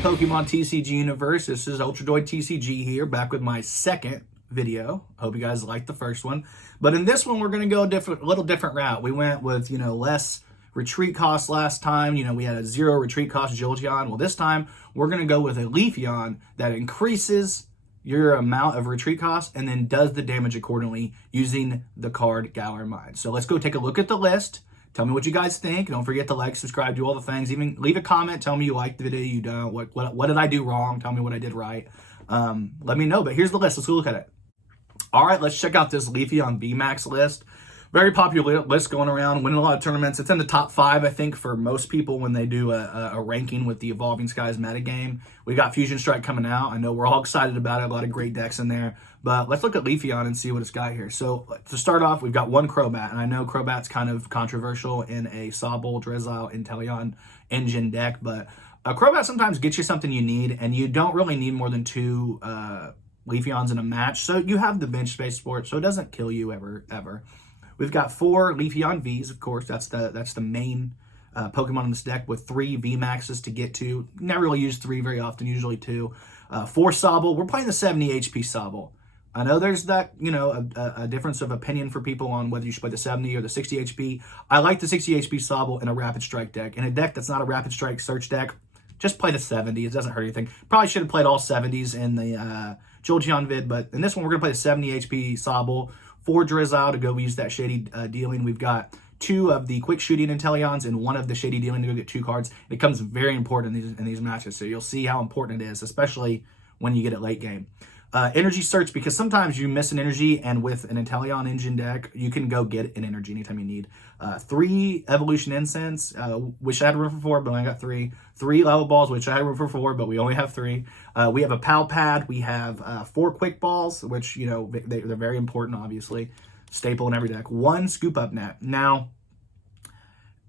Pokemon TCG Universe? This is Ultradroid TCG here, back with my second video. Hope you guys liked the first one. But in this one, we're going to go a little different route. We went with, less retreat cost last time. We had a 0 retreat cost Jolteon. Well, this time, we're going to go with a Leafeon that increases your amount of retreat cost and then does the damage accordingly using the card Galar Mine. So let's go take a look at the list. Tell me what you guys think. Don't forget to like, subscribe, do all the things. Even leave a comment. Tell me you liked the video, you don't. What did I do wrong? Tell me what I did right. Let me know. But here's the list. Let's go look at it. All right, let's check out this Leafeon Vmax list. Very popular list going around, winning a lot of tournaments. It's in the top 5, I think, for most people when they do a ranking with the Evolving Skies metagame. We got Fusion Strike coming out. I know we're all excited about it. A lot of great decks in there. But let's look at Leafeon and see what it's got here. So to start off, we've got one Crobat. And I know Crobat's kind of controversial in a Sobble, Drizzile, Inteleon engine deck. But a Crobat sometimes gets you something you need. And you don't really need more than 2 Leafeons in a match. So you have the bench space for it. So it doesn't kill you ever. We've got 4 Leafeon Vs, of course. That's the main Pokemon in this deck with 3 Vmaxes to get to. Never really use 3 very often, usually 2. 4 Sobble. We're playing the 70 HP Sobble. I know there's that, a difference of opinion for people on whether you should play the 70 or the 60 HP. I like the 60 HP Sobble in a Rapid Strike deck. In a deck that's not a Rapid Strike search deck, just play the 70. It doesn't hurt anything. Probably should have played all 70s in the Jolteon vid, but in this one, we're going to play the 70 HP Sobble. 4 Drizzile to go use that Shady Dealing. We've got 2 of the Quick Shooting Inteleons and 1 of the Shady Dealing to go get 2 cards. It becomes very important in these matches, so you'll see how important it is, especially when you get it late game. Energy Search, because sometimes you miss an energy, and with an Inteleon engine deck, you can go get an energy anytime you need. 3 Evolution Incense, wish I had room for 4, but I got 3. 3 Level Balls, which I had room for 4, but we only have 3. We have a Pal Pad. We have 4 Quick Balls, which, they're very important, obviously. Staple in every deck. 1 Scoop Up Net. Now,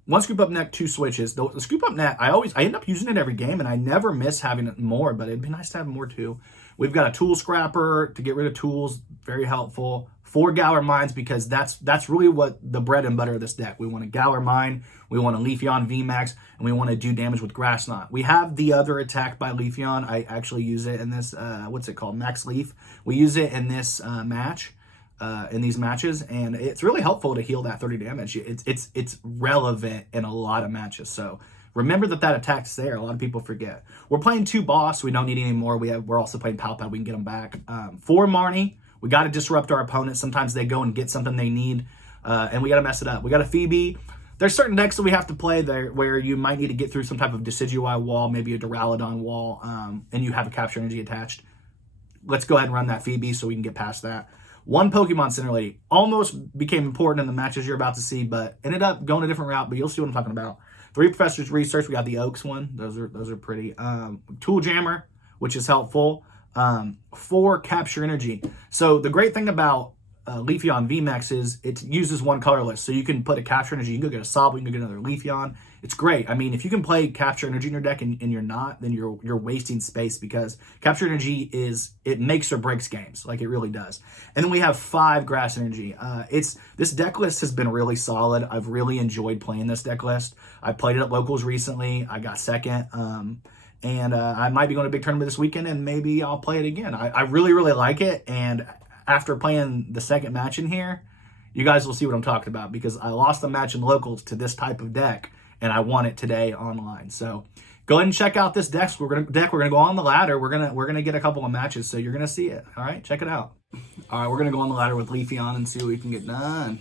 1 Scoop Up Net, 2 switches. The Scoop Up Net, I end up using it every game, and I never miss having it more, but it'd be nice to have more too. We've got a Tool Scrapper to get rid of tools, very helpful. 4 Galar Mines, because that's really what the bread and butter of this deck. We want a Galar Mine, we want a Leafeon Vmax, and we want to do damage with Grass Knot. We have the other attack by Leafeon. I actually use it in this, what's it called, Max Leaf. We use it in this match. In these matches, and it's really helpful to heal that 30 damage. It's relevant in a lot of matches, so remember that attack's there. A lot of people forget. We're playing 2 Boss. We don't need any more. We're also playing Palpad. We can get them back. 4 Marnie. We got to disrupt our opponents. Sometimes they go and get something they need, and we got to mess it up. We got a Phoebe. There's certain decks that we have to play there where you might need to get through some type of Decidueye wall, maybe a Duraludon wall, and you have a Capture Energy attached. Let's go ahead and run that Phoebe so we can get past that. 1 Pokemon Center Lady almost became important in the matches you're about to see, but ended up going a different route, but you'll see what I'm talking about. 3 Professors Research. We got the Oaks one. Those are pretty. Tool Jammer, which is helpful. 4 Capture Energy. So the great thing about Leafeon Vmax is it uses 1 colorless. So you can put a Capture Energy. You can go get a Sobble. You can go get another Leafeon. It's great. I mean, if you can play Capture Energy in your deck and you're not, then you're wasting space, because Capture Energy it makes or breaks games. Like, it really does. And then we have 5 Grass Energy. This deck list has been really solid. I've really enjoyed playing this deck list. I played it at locals recently. I got second. And I might be going to a big tournament this weekend, and maybe I'll play it again. I really, really like it. And after playing the second match in here, you guys will see what I'm talking about, because I lost the match in locals to this type of deck, and I won it today online. So go ahead and check out this deck. We're gonna go on the ladder. We're gonna get a couple of matches, so you're gonna see it. All right, check it out. All right, we're gonna go on the ladder with Leafeon and see what we can get done.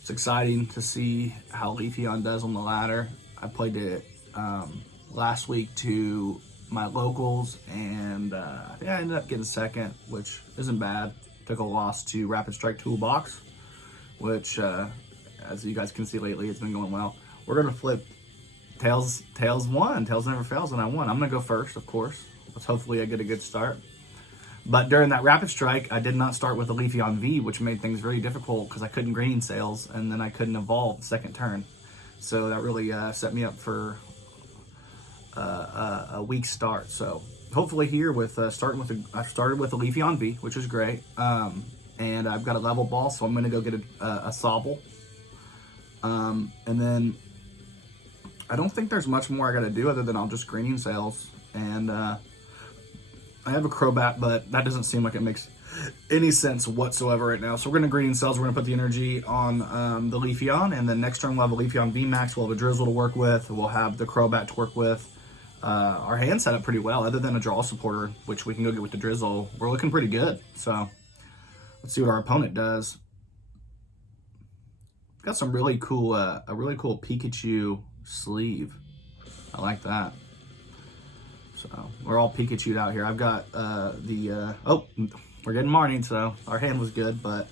It's exciting to see how Leafeon does on the ladder. I played it last week to my locals, and I think I ended up getting second, which isn't bad. Took a loss to Rapid Strike Toolbox, which, as you guys can see lately, it's been going well. We're gonna flip Tails won. Tails never fails, and I won. I'm gonna go first, of course. Hopefully I get a good start. But during that Rapid Strike, I did not start with a Leafeon V, which made things very difficult because I couldn't Green Sales, and then I couldn't evolve the second turn. So that really set me up for a weak start. So hopefully here with I started with a Leafeon V, which is great. and I've got a level ball, so I'm going to go get a Sobble. And then I don't think there's much more I got to do other than I'll just green sales. And I have a Crobat, but that doesn't seem like it makes any sense whatsoever right now. So we're going to green cells. We're going to put the energy on the Leafeon, and then next turn we'll have a Leafeon Vmax. We'll have a Drizzle to work with. We'll have the Crobat to work with. Our hand set up pretty well, other than a draw supporter, which we can go get with the Drizzle. We're looking pretty good. So let's see what our opponent does. Got some really cool, a really cool Pikachu sleeve. I like that. So we're all Pikachu'd out here. I've got oh, we're getting Marnie, so our hand was good, but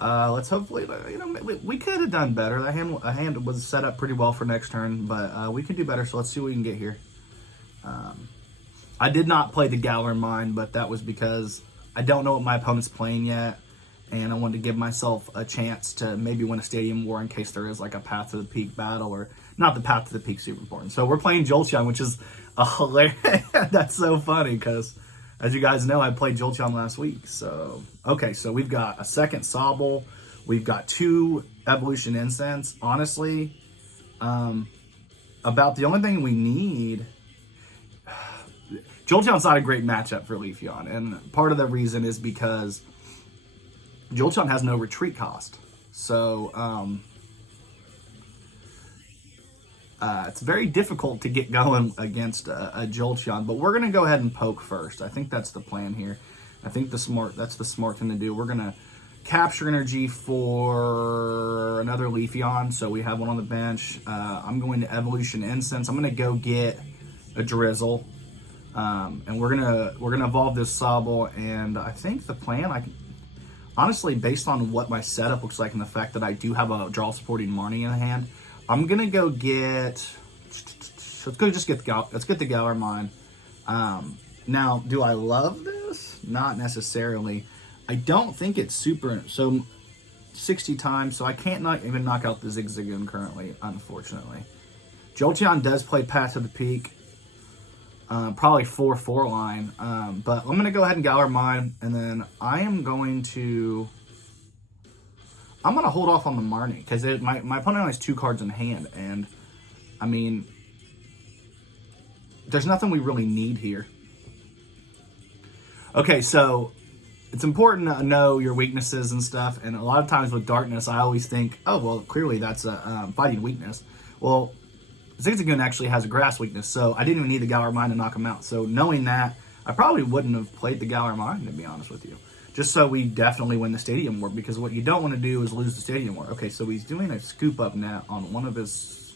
let's hopefully, you know, we could have done better. That hand was set up pretty well for next turn, but we could do better. So let's see what we can get here. I did not play the Galar in mine, but that was because I don't know what my opponent's playing yet, and I wanted to give myself a chance to maybe win a Stadium War in case there is like a Path to the Peak battle, or not the Path to the Peak super important. So we're playing Jolteon, which is a hilarious. That's so funny because, as you guys know, I played Jolteon last week. So, okay, so we've got a second Sobble. We've got 2 Evolution Incense. Honestly, about the only thing we need... Jolteon's not a great matchup for Leafeon, and part of the reason is because Jolteon has no retreat cost. So, it's very difficult to get going against a Jolteon, but we're going to go ahead and poke first. I think that's the plan here. I think that's the smart thing to do. We're going to capture energy for another Leafeon, so we have one on the bench. I'm going to Evolution Incense. I'm going to go get a Drizzle, and we're gonna evolve this Sobble. And I think the plan, honestly, based on what my setup looks like and the fact that I do have a draw supporting Marnie in the hand, I'm gonna go get. Let's get the Galar mine. Now, do I love this? Not necessarily. I don't think it's super. So 60 times, so I can't even knock out the Zigzagoon currently, unfortunately. Jolteon does play Path to the Peak. Probably 4/4 line. But I'm gonna go ahead and Galar mine, and then I'm gonna hold off on the Marnie because my opponent only has 2 cards in hand, and I mean, there's nothing we really need here. Okay, so it's important to know your weaknesses and stuff, and a lot of times with Darkness, I always think, oh, well, clearly that's a fighting weakness. Well, Zigzagoon actually has a grass weakness, so I didn't even need the Galar Mine to knock him out. So knowing that, I probably wouldn't have played the Galar Mine, to be honest with you. Just so we definitely win the Stadium War, because what you don't want to do is lose the Stadium War. Okay, so he's doing a scoop up net on one of his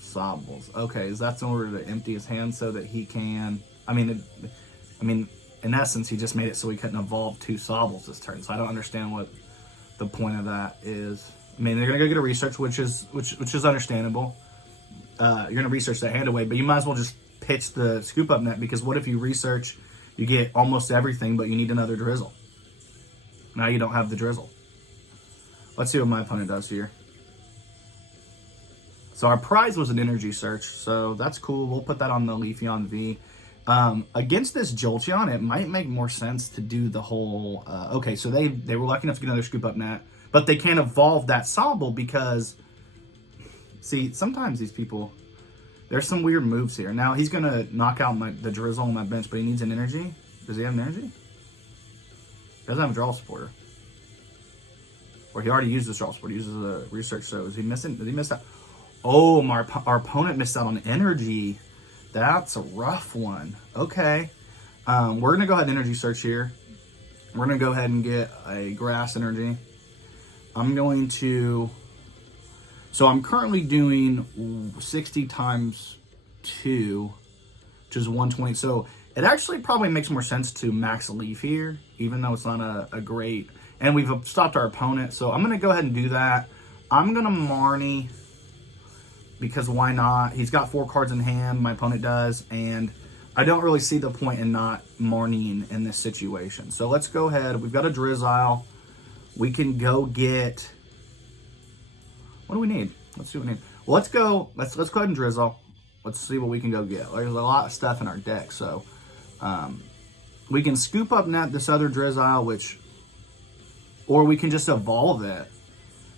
Sobbles. Okay, is that in order to empty his hand so that he can... I mean, in essence, he just made it so he couldn't evolve 2 Sobbles this turn. So I don't understand what the point of that is. I mean, they're gonna go get a research, which is understandable. You're gonna research that hand away, but you might as well just pitch the scoop up net, because what if you research, you get almost everything, but you need another Drizzle. Now you don't have the Drizzle. Let's see what my opponent does here. So our prize was an energy search, so that's cool. We'll put that on the Leafeon V. Against this Jolteon, it might make more sense to do the whole... okay, so they were lucky enough to get another scoop up net, but they can't evolve that Sobble because... See, sometimes these people... There's some weird moves here. Now, he's going to knock out the Drizzle on my bench, but he needs an energy. Does he have an energy? He doesn't have a draw supporter. Or he already used this draw supporter. He uses a research, so is he missing? Did he miss out? Oh, our opponent missed out on energy. That's a rough one. Okay. We're going to go ahead and energy search here. We're going to go ahead and get a grass energy. I'm going to... So I'm currently doing 60 times 2, which is 120. So it actually probably makes more sense to max Leaf here, even though it's not a great... And we've stopped our opponent, so I'm going to go ahead and do that. I'm going to Marnie, because why not? He's got 4 cards in hand, my opponent does, and I don't really see the point in not Marnieing in this situation. So let's go ahead. We've got a Drizzile. We can go get... What do we need? Let's see what we need. Well, let's go ahead and Drizzle. Let's see what we can go get. There's a lot of stuff in our deck, so we can scoop up net this other Drizzile, which Or we can just evolve it.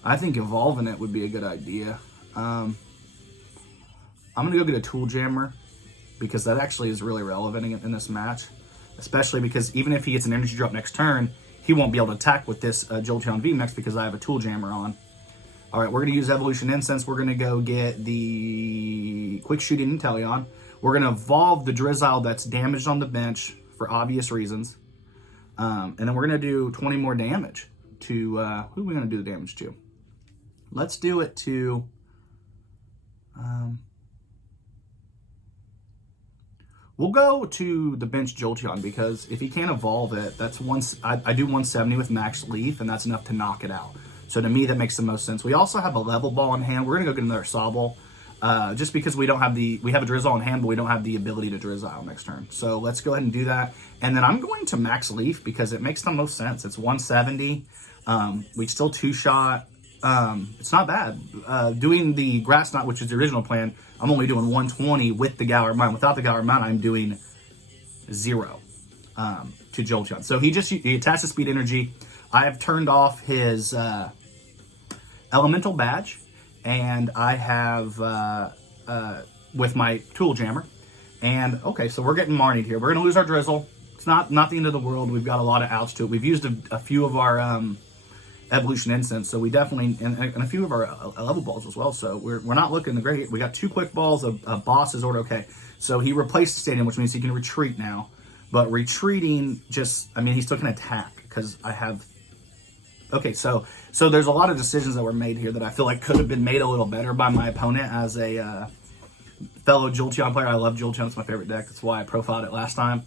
I think evolving it would be a good idea. I'm going to go get a Tool Jammer because that actually is really relevant in this match. Especially because even if he gets an energy drop next turn, he won't be able to attack with this Jolteon Vmax because I have a Tool Jammer on. All right, we're going to use Evolution Incense. We're going to go get the Quick Shooting Inteleon. We're going to evolve the Drizzile that's damaged on the bench for obvious reasons. And then we're going to do 20 more damage to, who are we going to do the damage to? Let's do it to, we'll go to the bench Jolteon because if he can't evolve it, that's I do 170 with Max Leaf, and that's enough to knock it out. So to me, that makes the most sense. We also have a Level Ball in hand. We're going to go get another Sobble. Just because we have a Drizzile in hand, but we don't have the ability to Drizzile next turn. So let's go ahead and do that. And then I'm going to Max Leaf because it makes the most sense. It's 170. We still two-shot. It's not bad. Doing the Grass Knot, which is the original plan, I'm only doing 120 with the Galar Mine. Without the Galar Mine, I'm doing 0 to Jolteon. So he attacks the Speed Energy. I have turned off his Elemental Badge. And I have, with my Tool Jammer. And, okay, so we're getting Marnied here. We're going to lose our Drizzle. It's not the end of the world. We've got a lot of outs to it. We've used a few of our Evolution Incense, so we definitely, and a few of our Level Balls as well, so we're not looking great. We got 2 Quick Balls, a Boss is ordered okay. So he replaced the Stadium, which means he can retreat now. But retreating he still can attack, because I have... Okay, so there's a lot of decisions that were made here that I feel like could have been made a little better by my opponent as a fellow Jolteon player. I love Jolteon. It's my favorite deck. That's why I profiled it last time.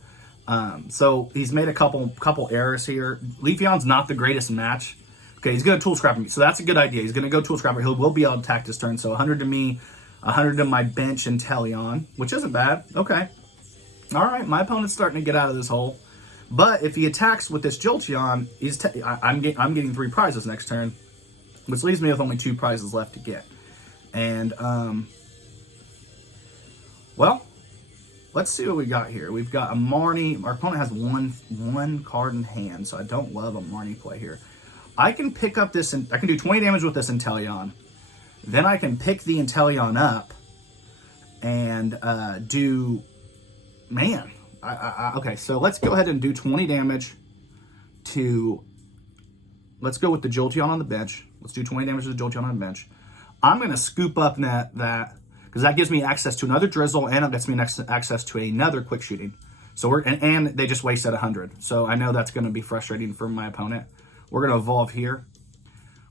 So he's made a couple errors here. Leafeon's not the greatest match. Okay, he's going to Tool Scrapper me. So that's a good idea. He's going to go Tool Scrapper. He will be able to attack this turn. So 100 to me, 100 to my bench Inteleon, which isn't bad. Okay. All right, my opponent's starting to get out of this hole. But if he attacks with this Jolteon, I'm getting 3 prizes next turn, which leaves me with only 2 prizes left to get. And, well, let's see what we got here. We've got a Marnie. Our opponent has one card in hand, so I don't love a Marnie play here. I can pick up this, I can do 20 damage with this Inteleon. Then I can pick the Inteleon up and man. Okay, so let's go ahead and do 20 damage to... Let's go with the Jolteon on the bench. Let's do 20 damage to the Jolteon on the bench. I'm going to scoop up that because that gives me access to another Drizzle, and it gets me access to another Quick Shooting. So and they just wasted 100. So I know that's going to be frustrating for my opponent. We're going to evolve here.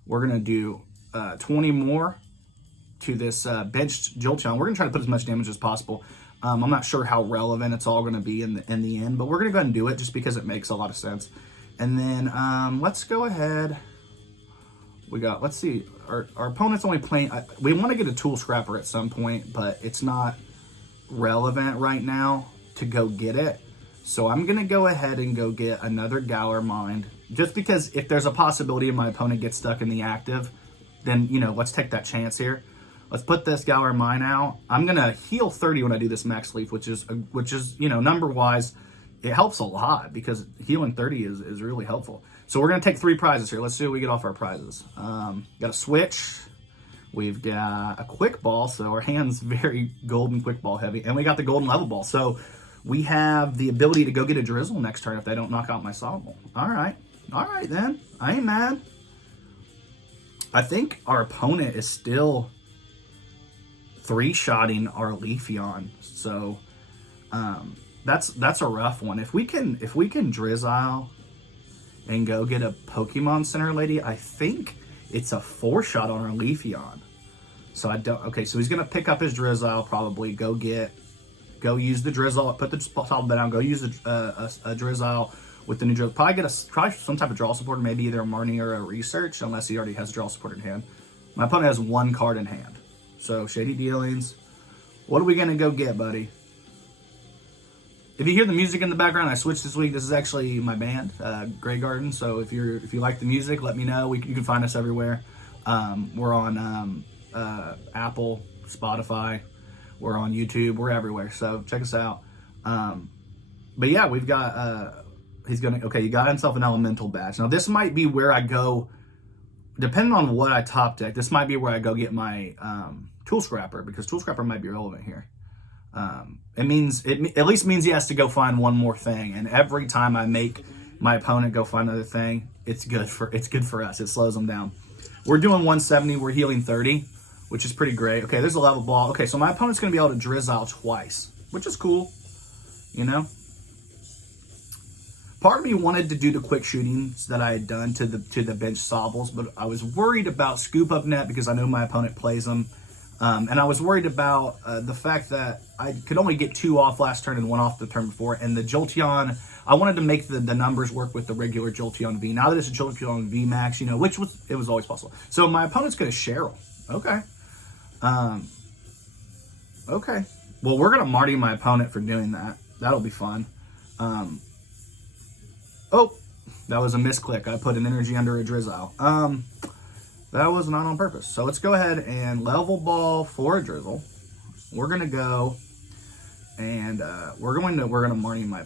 We're going to do 20 more to this benched Jolteon. We're going to try to put as much damage as possible. I'm not sure how relevant it's all going to be in the end, but we're going to go ahead and do it just because it makes a lot of sense. And then let's go ahead. Let's see, our opponent's only playing, we want to get a Tool Scrapper at some point, but it's not relevant right now to go get it. So I'm going to go ahead and go get another Galar Mine, just because if there's a possibility my opponent gets stuck in the active, then, let's take that chance here. Let's put this Galar Mine out. I'm going to heal 30 when I do this Max Leaf, which is number-wise, it helps a lot because healing 30 is really helpful. So we're going to take 3 prizes here. Let's see what we get off our prizes. Got a Switch. We've got a Quick Ball, so our hand's very Golden Quick Ball heavy. And we got the Golden Level Ball. So we have the ability to go get a Drizzle next turn if they don't knock out my Sobble. All right then. I ain't mad. I think our opponent is still 3-shotting our Leafeon, so that's a rough one. If we can Drizzile and go get a Pokemon Center Lady, I think it's a 4-shot on our Leafeon. So okay, so he's gonna pick up his Drizzile, probably go use the Drizzile, put the Sobble down, go use a Drizzile with the new Drizzile. Probably some type of draw support, maybe either a Marnie or a Research, unless he already has a draw support in hand. My opponent has 1 card in hand. So, Shady Dealings. What are we going to go get, buddy? If you hear the music in the background, I switched this week. This is actually my band, Grey Garden. So, if you like the music, let me know. You can find us everywhere. We're on Apple, Spotify. We're on YouTube. We're everywhere. So, check us out. But yeah, we've got He's gonna, okay, he got himself an elemental badge. Now this might be where I go, depending on what I top deck, this might be where I go get my tool scrapper, because tool scrapper might be relevant here. It at least means he has to go find one more thing, and every time I make my opponent go find another thing, it's good for us. It slows them down. We're doing 170. We're healing 30, which is pretty great. Okay, there's a level ball. Okay, so my opponent's gonna be able to drizzle twice, which is cool. You know. Part of me wanted to do the quick shootings that I had done to the bench sobbles, but I was worried about scoop up net because I know my opponent plays them. And I was worried about the fact that I could only get 2 off last turn and 1 off the turn before. And the Jolteon, I wanted to make the numbers work with the regular Jolteon V. Now that it's a Jolteon Vmax, you know, it was always possible. So my opponent's going to Cheryl. Okay. Okay. Well, we're going to Marty my opponent for doing that. That'll be fun. Oh, that was a misclick. I put an energy under a Drizzle. That was not on purpose. So let's go ahead and level ball for a Drizzle. We're gonna go and we're gonna Marty my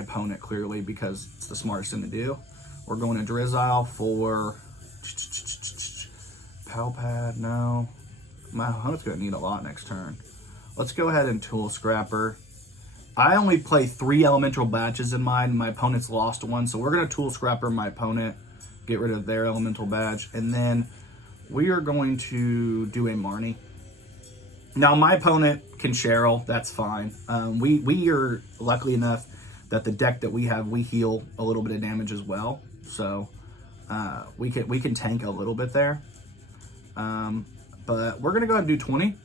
opponent clearly because it's the smartest thing to do. We're going to Drizzle for Pal Pad. No, my opponent's gonna need a lot next turn. Let's go ahead and Tool Scrapper. I only play 3 elemental badges in mine. My opponent's lost 1, so we're gonna Tool Scrapper my opponent, get rid of their elemental badge, and then we are going to do a Marnie. Now my opponent can Cheryl, that's fine. We are lucky enough that the deck that we have, we heal a little bit of damage as well, so we can tank a little bit there. But we're gonna go ahead and do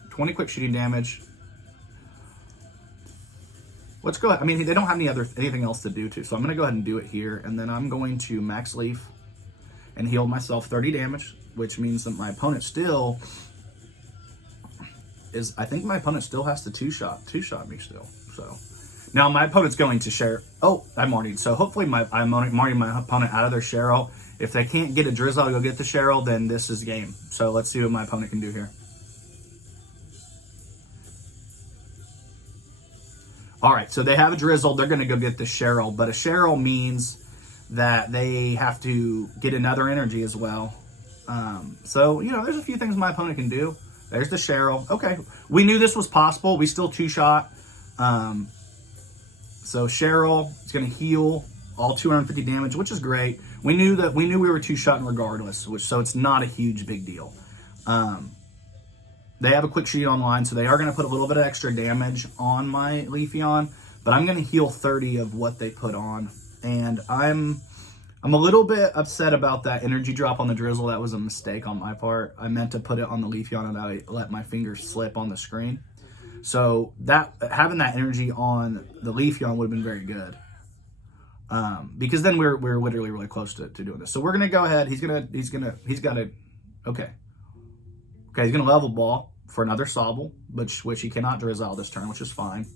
20 quick shooting damage. Let's go ahead. I mean, they don't have anything else to do to, so I'm gonna go ahead and do it here, and then I'm going to max Leaf and heal myself 30 damage, which means that my opponent still is, I think my opponent still has to two-shot me still. So now my opponent's going to share. Oh, I'm Marty. So hopefully I'm Marty my opponent out of their Cheryl. If they can't get a Drizzle to go get the Cheryl, then this is game. So let's see what my opponent can do here. All right, so they have a Drizzle. They're going to go get the Cheryl, but a Cheryl means that they have to get another energy as well. So, you know, there's a few things my opponent can do. There's the Cheryl. Okay, we knew this was possible. We still two-shot. So Cheryl is going to heal all 250 damage, which is great. We knew we were two-shotting regardless, so it's not a huge big deal. They have a quick sheet online, so they are going to put a little bit of extra damage on my Leafeon, but I'm going to heal 30 of what they put on. And I'm a little bit upset about that energy drop on the Drizzle. That was a mistake on my part. I meant to put it on the Leafeon and I let my fingers slip on the screen. So that having that energy on the Leafeon would have been very good. Because then we're literally really close to doing this. So we're gonna go ahead. He's gonna okay. Okay, he's gonna level ball for another Sobble, which he cannot Drizzle this turn, which is fine.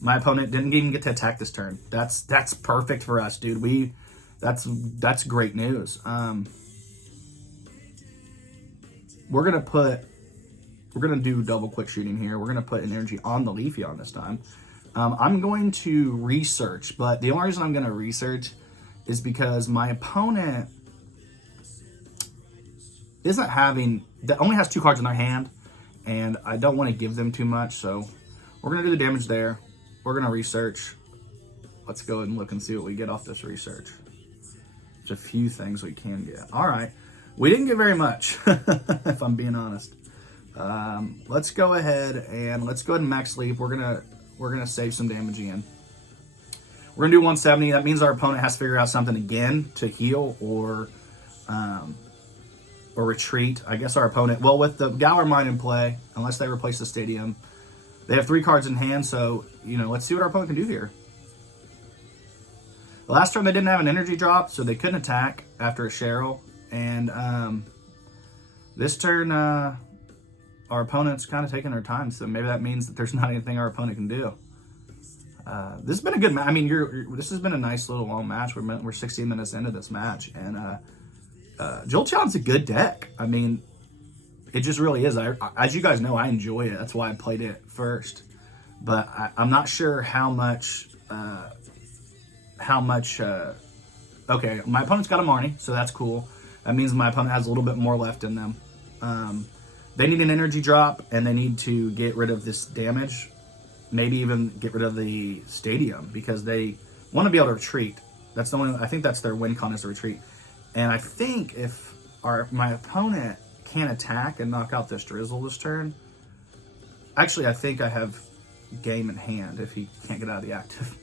My opponent didn't even get to attack this turn. That's perfect for us, dude. That's great news. We're gonna do double quick shooting here. We're gonna put an energy on the Leafeon this time. I'm going to research, but the only reason I'm gonna research is because my opponent only has 2 cards in their hand, and I don't want to give them too much, so we're gonna do the damage there. We're gonna research. Let's go ahead and look and see what we get off this research. There's a few things we can get. All right, we didn't get very much, if I'm being honest. Let's go ahead and max Leaf. We're gonna save some damage again. We're gonna do 170. That means our opponent has to figure out something again to heal or retreat. I guess our opponent, well, with the Galar Mine in play, unless they replace the stadium, they have 3 cards in hand, so, you know, let's see what our opponent can do here. The last turn they didn't have an energy drop, so they couldn't attack after a Cheryl, and this turn our opponent's kind of taking their time, so maybe that means that there's not anything our opponent can do. This has been a good match. I mean, this has been a nice little long match. We're 16 minutes into this match, and Jolteon's a good deck. I mean, it just really is. As you guys know, I enjoy it. That's why I played it first. But I'm not sure how much how much... okay, my opponent's got a Marnie, so that's cool. That means my opponent has a little bit more left in them. They need an energy drop, and they need to get rid of this damage. Maybe even get rid of the stadium, because they want to be able to retreat. That's the only... I think that's their win con, is to retreat. And I think if my opponent can't attack and knock out this Drizzle this turn... Actually, I think I have game in hand if he can't get out of the active.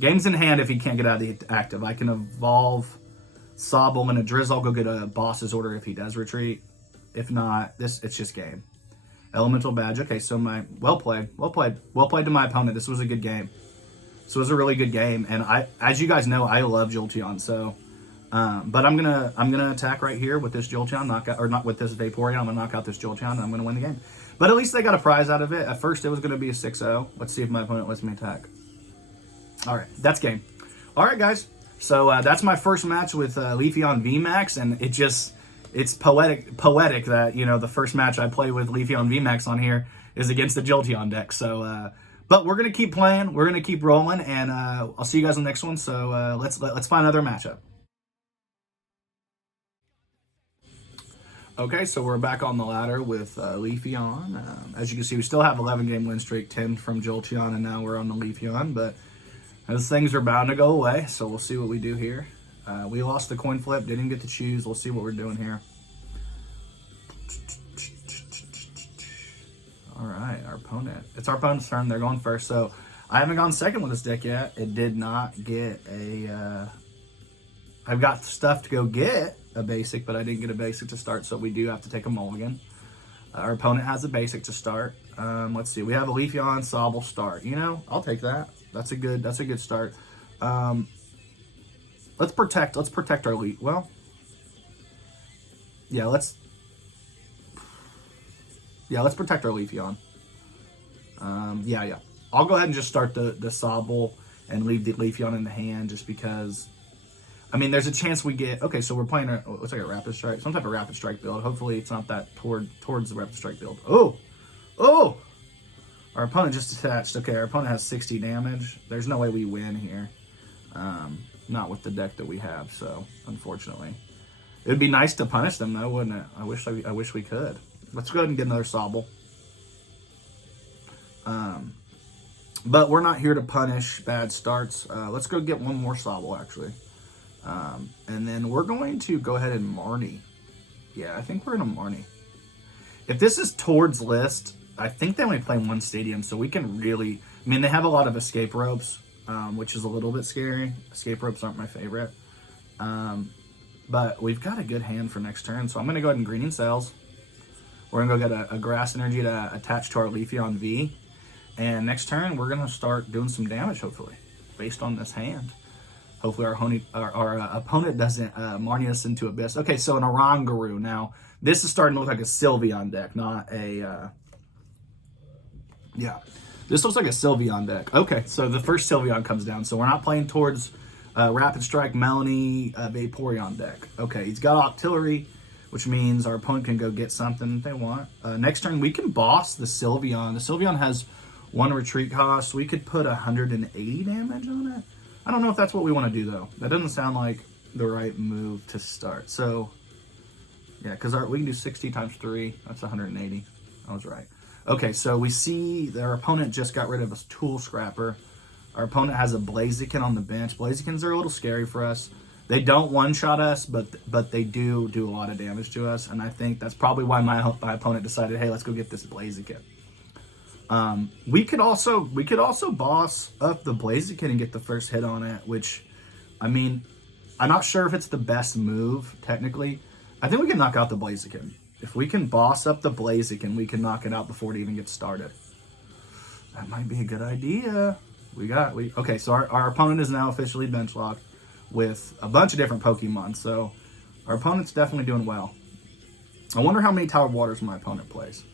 Game's in hand if he can't get out of the active. I can evolve Sobble and a Drizzle. I'll go get a boss's order if he does retreat. If not, it's just game. Elemental Badge. Okay, so well played to my opponent. This was a good game. This was a really good game, and as you guys know, I love Jolteon. So, but I'm gonna attack right here with this Jolteon, not with this Vaporeon. I'm gonna knock out this Jolteon, and I'm gonna win the game. But at least they got a prize out of it. At first, it was gonna be a 6-0. Let's see if my opponent lets me attack. All right, that's game. All right, guys. So that's my first match with Leafeon Vmax, and it's poetic that, you know, the first match I play with Leafeon Vmax on here is against the Jolteon deck. So, but we're gonna keep playing, we're gonna keep rolling, and I'll see you guys in the next one. So let's find another matchup. Okay, so we're back on the ladder with Leafeon. As you can see, we still have 11-game win streak, 10 from Jolteon, and now we're on the Leafeon. But those things are bound to go away, so we'll see what we do here. We lost the coin flip, didn't get to choose. We'll see what we're doing here. All right, our opponent. It's our opponent's turn. They're going first. So I haven't gone second with this deck yet. It did not get a... I've got stuff to go get a basic, but I didn't get a basic to start, so we do have to take a mulligan. Our opponent has a basic to start. Let's see. We have a Leafeon Sobble start. You know, I'll take that. That's a good start. Let's protect our lead. Well, yeah, let's protect our Leafeon. Yeah. I'll go ahead and just start the Sobble and leave the Leafeon in the hand, just because. I mean, there's a chance we get... Okay, so we're playing looks like a Rapid Strike, some type of Rapid Strike build. Hopefully it's not that towards the Rapid Strike build. Oh! Our opponent just attached. Okay, our opponent has 60 damage. There's no way we win here. Not with the deck that we have, so unfortunately. It would be nice to punish them, though, wouldn't it? I wish we could. Let's go ahead and get another Sobble. But we're not here to punish bad starts. Let's go get one more Sobble, actually. And then we're going to go ahead and Marnie. Yeah, I think we're going to Marnie. If this is towards list, I think they only play one stadium, so we can really... I mean, they have a lot of escape ropes, which is a little bit scary. Escape ropes aren't my favorite. But we've got a good hand for next turn, so I'm going to go ahead and Green Cells. We're going to go get a Grass Energy to attach to our Leafeon V. And next turn, we're going to start doing some damage, hopefully, based on this hand. Hopefully our opponent doesn't Marnie us into Abyss. Okay, so an Oranguru. Now, this is starting to look like a Sylveon deck, not a... Yeah, this looks like a Sylveon deck. Okay, so the first Sylveon comes down. So we're not playing towards Rapid Strike, Melanie, Vaporeon deck. Okay, he's got Octillery, which means our opponent can go get something they want. Next turn, we can boss the Sylveon. The Sylveon has 1 retreat cost. We could put 180 damage on it. I don't know if that's what we want to do, though. That doesn't sound like the right move to start. So, yeah, because we can do 60 times 3. That's 180. I was right. Okay, so we see that our opponent just got rid of a Tool Scrapper. Our opponent has a Blaziken on the bench. Blazikens are a little scary for us. They don't one-shot us, but they do a lot of damage to us. And I think that's probably why my opponent decided, hey, let's go get this Blaziken. We could also boss up the Blaziken and get the first hit on it, which, I mean, I'm not sure if it's the best move, technically. I think we can knock out the Blaziken. If we can boss up the Blaziken, we can knock it out before it even gets started. That might be a good idea. Okay, so our opponent is now officially bench locked with a bunch of different Pokemon, so our opponent's definitely doing well. I wonder how many Tower Waters my opponent plays.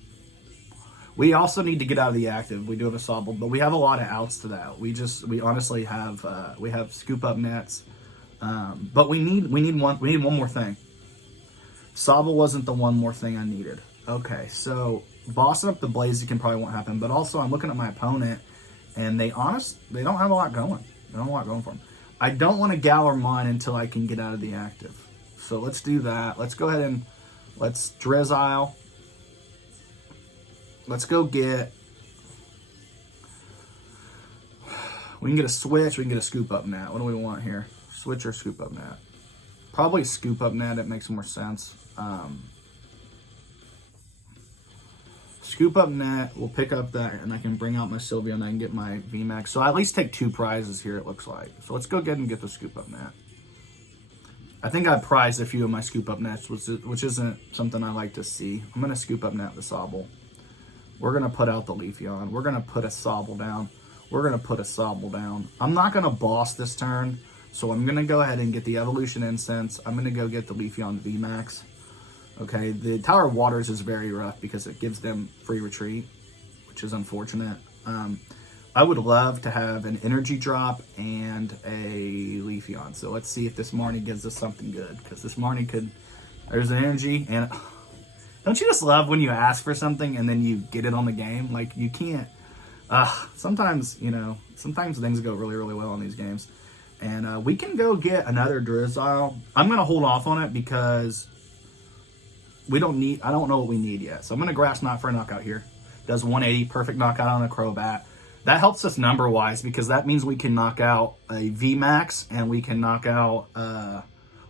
We also need to get out of the active. We do have a Sobble, but we have a lot of outs to that. We honestly have we have scoop up nets, but we need one more thing. Sobble wasn't the one more thing I needed. Okay, so bossing up the Blaziken probably won't happen, but also I'm looking at my opponent, and they don't have a lot going. They don't have a lot going for them. I don't want to Galar mine until I can get out of the active. So let's do that. Let's go ahead and let's Drizzile. Let's go get... We can get a switch. We can get a scoop up net. What do we want here? Switch or scoop up net? Probably scoop up net. It makes more sense. Scoop up net. We'll pick up that, and I can bring out my Sylveon, and I can get my Vmax. So I at least take 2 prizes here, it looks like. So let's go get and get the scoop up net. I think I prized a few of my scoop up nets, which isn't something I like to see. I'm going to scoop up net the Sobble. We're going to put out the Leafeon. We're going to put a Sobble down. We're going to put a Sobble down. I'm not going to boss this turn, so I'm going to go ahead and get the Evolution Incense. I'm going to go get the Leafeon Vmax. Okay, the Tower of Waters is very rough because it gives them free retreat, which is unfortunate. I would love to have an energy drop and a Leafeon. So let's see if this Marnie gives us something good, because this Marnie could... There's an energy, and... Don't you just love when you ask for something and then you get it on the game? Like, you can't... sometimes, you know, sometimes things go really, really well in these games. And we can go get another Drizzile. I'm going to hold off on it because we don't need... I don't know what we need yet. So I'm going to Grass Knot for a knockout here. Does 180, perfect knockout on a Crobat. That helps us number-wise because that means we can knock out a Vmax and we can knock out...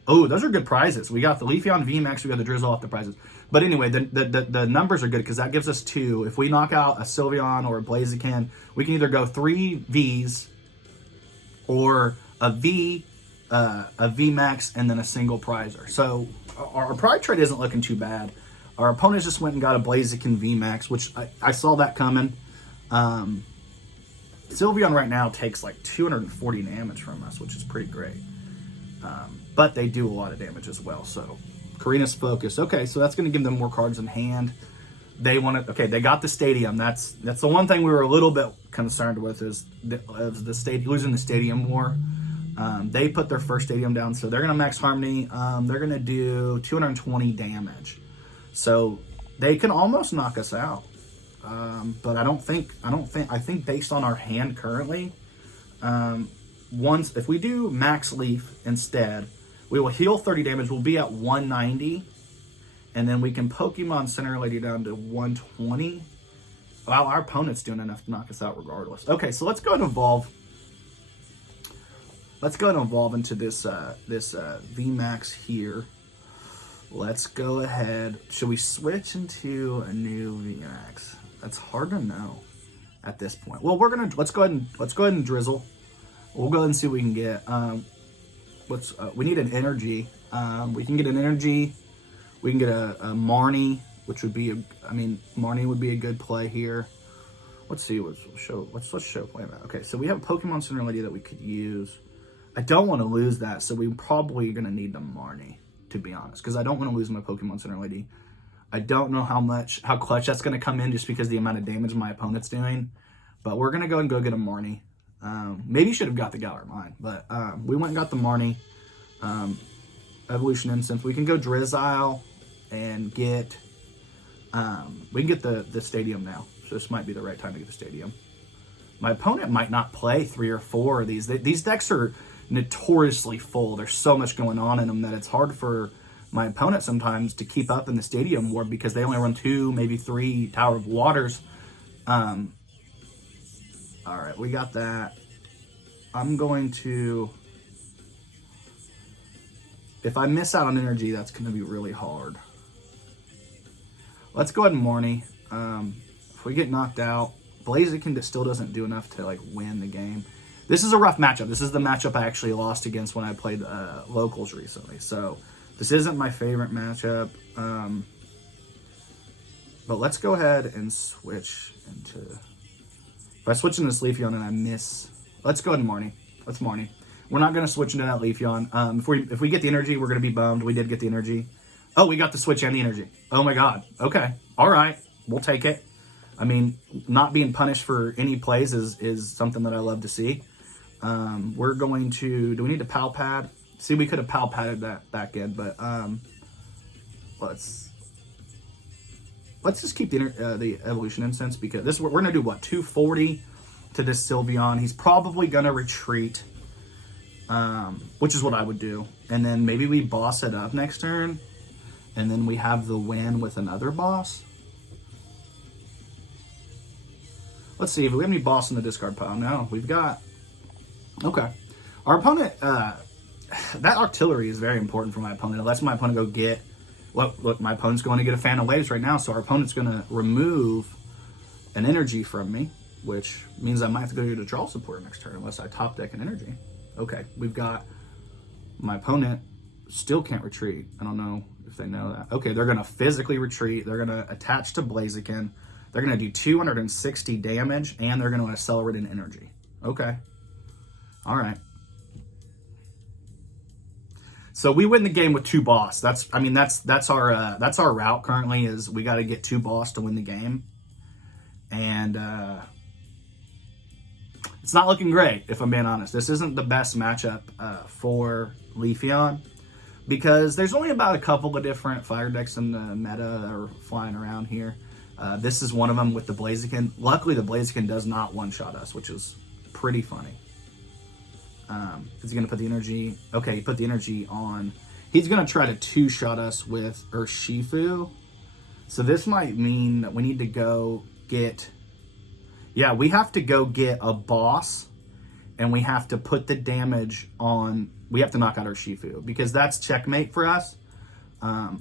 oh, those are good prizes. We got the Leafeon Vmax, we got the Drizzle off the prizes. But anyway, the numbers are good because that gives us 2. If we knock out a Sylveon or a Blaziken, we can either go 3 Vs or a V, a Vmax, and then a single prizer. So our prize trade isn't looking too bad. Our opponents just went and got a Blaziken Vmax, which I saw that coming. Sylveon right now takes like 240 damage from us, which is pretty great. But they do a lot of damage as well, so... Karina's Focus. Okay, so that's going to give them more cards in hand. They want it. Okay, they got the stadium. That's the one thing we were a little bit concerned with is the stadium, losing the stadium war. They put their first stadium down, so they're going to max Harmony. They're going to do 220 damage, so they can almost knock us out. But I think based on our hand currently, if we do Max Leaf instead, we will heal 30 damage. We'll be at 190. And then we can Pokemon Center Lady down to 120. Well, our opponent's doing enough to knock us out regardless. Okay, so let's go and evolve. Let's go and evolve into this Vmax here. Let's go ahead. Should we switch into a new Vmax? That's hard to know at this point. Well, let's go ahead and drizzle. We'll go ahead and see what we can get. We need an energy. We can get an energy. We can get a Marnie, which would be Marnie would be a good play here. Let's see. Let's show play that. Okay, so we have a Pokemon Center Lady that we could use. I don't want to lose that, so we're probably gonna need the Marnie, to be honest, because I don't want to lose my Pokemon Center Lady. I don't know how clutch that's gonna come in just because the amount of damage my opponent's doing. But we're gonna go get a Marnie. Maybe should have got the Galar mine, but we went and got the Marnie. Evolution Instance. We can go Drizzile and get we can get the stadium now. So this might be the right time to get the stadium. My opponent might not play 3 or 4 of these. These decks are notoriously full. There's so much going on in them that it's hard for my opponent sometimes to keep up in the stadium war because they only run 2, maybe 3 Tower of Waters. All right, we got that. I'm going to... If I miss out on energy, that's going to be really hard. Let's go ahead and Marnie. If we get knocked out, Blaziken still doesn't do enough to like win the game. This is a rough matchup. This is the matchup I actually lost against when I played locals recently. So this isn't my favorite matchup. But let's go ahead and switch into... If I switch into this Leafeon and I miss... Let's go ahead and Marnie. Let's Marnie. We're not going to switch into that Leafeon. If we get the energy, we're going to be bummed. We did get the energy. Oh, we got the switch and the energy. Oh my god. Okay. All right. We'll take it. I mean, not being punished for any plays is something that I love to see. We're going to... Do we need to Pal Pad? See, we could have Pal Padded that back end, but let's just keep the Evolution Incense because we're going to do what, 240 to this Sylveon. He's probably going to retreat. which is what I would do. And then maybe we boss it up next turn, and then we have the win with another boss. Let's see, if we have any boss in the discard pile. No, we've got... Okay. Our opponent, that artillery is very important for my opponent. It lets my opponent go get... Look, my opponent's going to get a fan of waves right now, so our opponent's going to remove an energy from me, which means I might have to go to draw support next turn unless I top deck an energy. Okay, we've got... My opponent still can't retreat. I don't know if they know that. Okay, they're going to physically retreat. They're going to attach to Blaziken. They're going to do 260 damage, and they're going to accelerate an energy. Okay. All right. So we win the game with 2 boss. That's our route currently, is we got to get 2 boss to win the game. And it's not looking great, if I'm being honest. This isn't the best matchup for Leafeon, because there's only about a couple of different fire decks in the meta that are flying around here. This is one of them with the Blaziken. Luckily, the Blaziken does not one-shot us, which is pretty funny. Is he going to put the energy? Okay, he put the energy on. He's going to try to 2-shot us with Urshifu. So this might mean that we need to go get... Yeah, we have to go get a boss, and we have to put the damage on... We have to knock out Urshifu, because that's checkmate for us.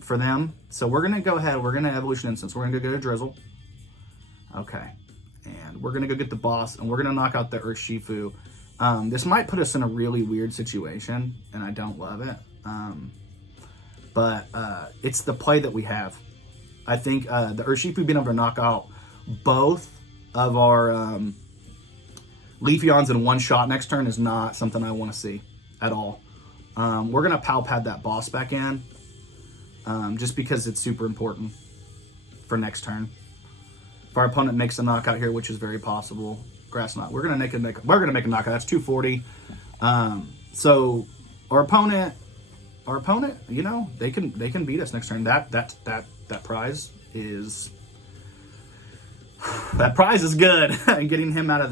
For them. So we're going to go ahead. We're going to Evolution Instance. We're going to go get a Drizzle. Okay. And we're going to go get the boss, and we're going to knock out the Urshifu. This might put us in a really weird situation, and I don't love it. But it's the play that we have. I think the Urshifu being able to knock out both of our Leafeons in one shot next turn is not something I want to see at all. We're going to Pal Pad that boss back in. Just because it's super important for next turn. If our opponent makes a knockout here, which is very possible, Grass Knot, we're gonna make a knockout. That's 240. So our opponent, you know, they can beat us next turn. That prize is good. Getting him out of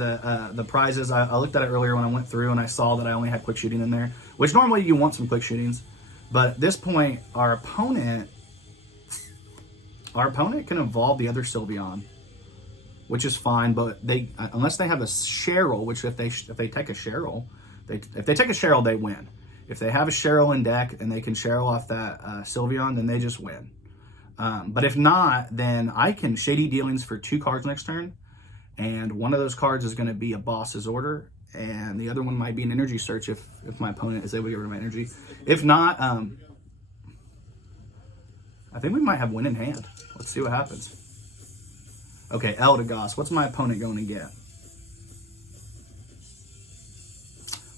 the prizes. I looked at it earlier when I went through and I saw that I only had quick shooting in there, which normally you want some quick shootings. But at this point, our opponent can evolve the other Sylveon, which is fine. But unless they have a Cheryl, which if they take a Cheryl, if they take a Cheryl, they win. If they have a Cheryl in deck and they can Cheryl off that Sylveon, then they just win. But if not, then I can Shady Dealings for 2 cards next turn, and one of those cards is going to be a Boss's Order. And the other one might be an Energy Search if my opponent is able to get rid of my energy. If not, I think we might have win in hand. Let's see what happens. Okay, Eldegoss. What's my opponent going to get?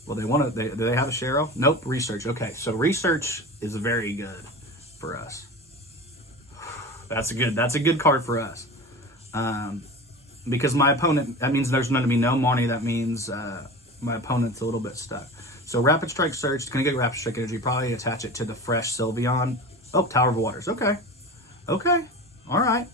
Well, do they have a Cheryl? Nope, Research. Okay, so Research is very good for us. That's a good card for us. Because my opponent, that means there's going to be no money. That means my opponent's a little bit stuck. So Rapid Strike Search, it's going to get Rapid Strike energy, probably attach it to the fresh Sylveon. Oh, Tower of Waters. Okay. Okay. All right.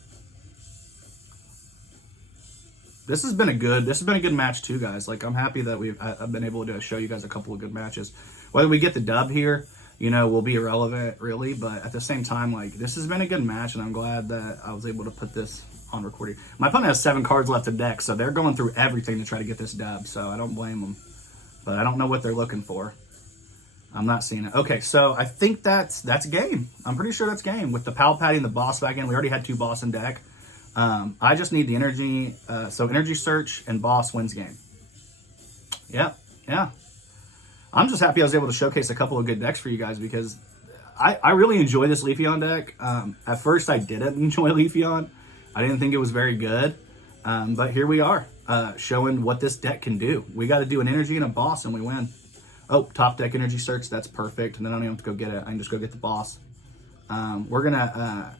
This has been a good match too, guys. Like, I'm happy that I've been able to show you guys a couple of good matches. Whether we get the dub here, you know, will be irrelevant really, but at the same time, like, this has been a good match, and I'm glad that I was able to put this on recording. My opponent has 7 cards left in deck, so they're going through everything to try to get this dub, so I don't blame them. But I don't know what they're looking for. I'm not seeing it. Okay, so I think that's game. I'm pretty sure that's game. With the Pal Padding, the boss back in, we already had 2 boss in deck. I just need the energy. So Energy Search and boss wins game. Yeah. I'm just happy I was able to showcase a couple of good decks for you guys, because I really enjoy this Leafeon deck. At first, I didn't enjoy Leafeon. I didn't think it was very good. But here we are, showing what this deck can do. We got to do an energy and a boss, and we win. Oh, top deck Energy Search. That's perfect. And then I don't even have to go get it. I can just go get the boss. We're gonna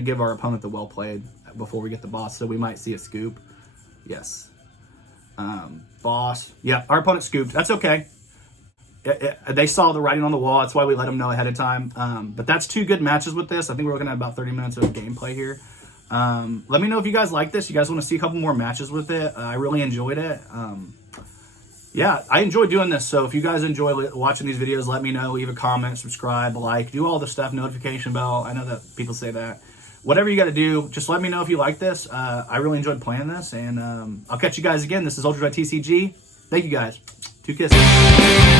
give our opponent the well played before we get the boss, so we might see a scoop. Yes. Boss. Yeah, our opponent scooped. That's okay. They saw the writing on the wall. That's why we let them know ahead of time. But that's 2 good matches with this. I think we're looking at about 30 minutes of gameplay here. Let me know if you guys like this. You guys want to see a couple more matches with it. I really enjoyed it. yeah, I enjoy doing this. So if you guys enjoy watching these videos, let me know. Leave a comment, subscribe, like, do all the stuff, notification bell. I know that people say that. Whatever you got to do, just let me know if you like this. I really enjoyed playing this, and I'll catch you guys again. This is Ultra TCG. Thank you guys. 2 kisses.